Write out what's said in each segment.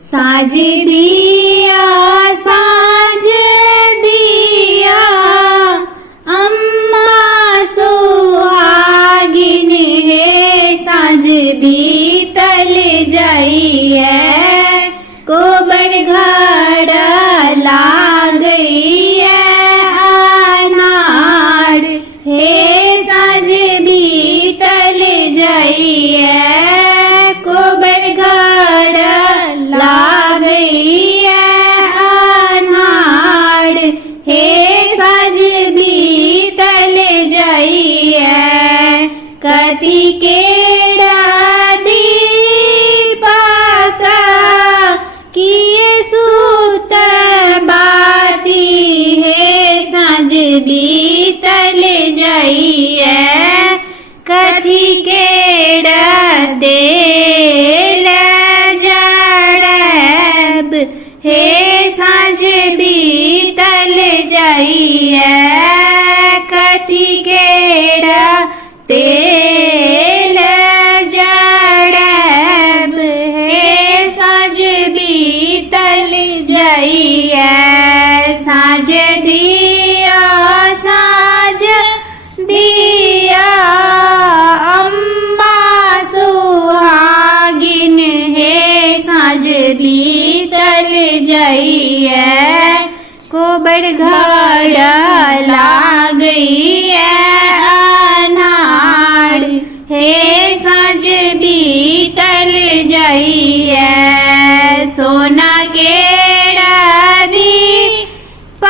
साँझ दिया साँझ दिया अम्मा सुहागिन है। साँझ बीतल जाइए कोबर घर लाग अनार हे। साँझ बीतल जाइए कोबर घर लाग अनार हे। साँझ बीतल जाइए कथी केरा दीपक किए सूत बाती है। साँझ बीतल जाइए कथी केरा तेल जड़ब हे। साँझ बीतल जाइए कथी केरा तेल जड़ब हे। साँझ बीतल जाइए साँझ दिया साँझ दिया अम्मा सुहागिन है। साँझ बीतल जाइए कोबर घर लाग अनार हे। साँझ बीतल जाइए सोना केरा दीपक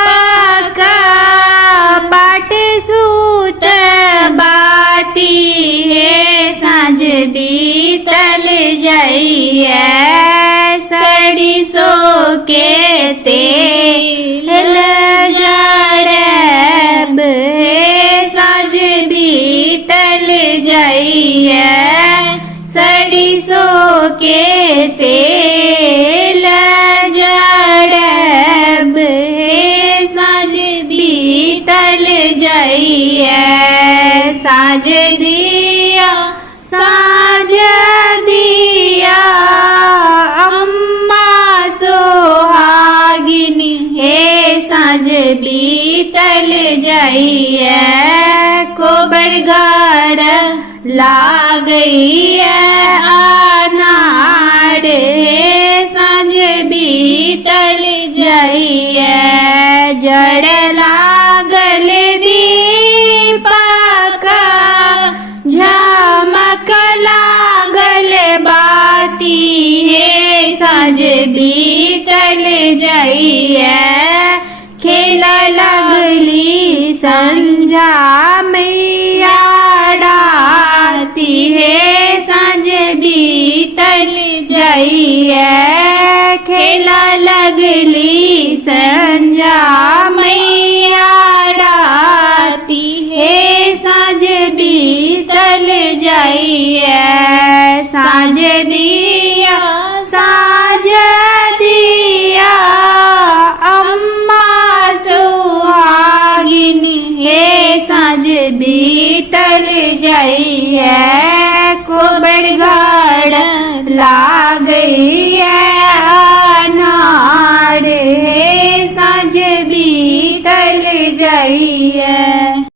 बाट सूत बाती है। साँझ बीतल जाइए सड़ी सो के तेल जड़ब है। साँझ बीतल जाइए सड़ी सो के तेल जड़ब है। साँझ बीतल जाइए साँझ दिया साँझ दिया अम्मा सुहागिन है। साँझ बीतल जाइए कोबर घर लाग अनार है। साँझ बीतल जाइए जड़ लागल दीपक झमक लागल बाती है। साँझ बीतल जाइए खेला लगली संझा मैया डाती है। साँझ बीतल जाइए खेला लगली संझा मैया डाती है। साँझ बीतल जाइए साँझ दिया साँझ दिया अम्मा सुहागिन है। साँझ बीतल जाइए कोबर घर लाग अनार है। साँझ बीतल जाइए।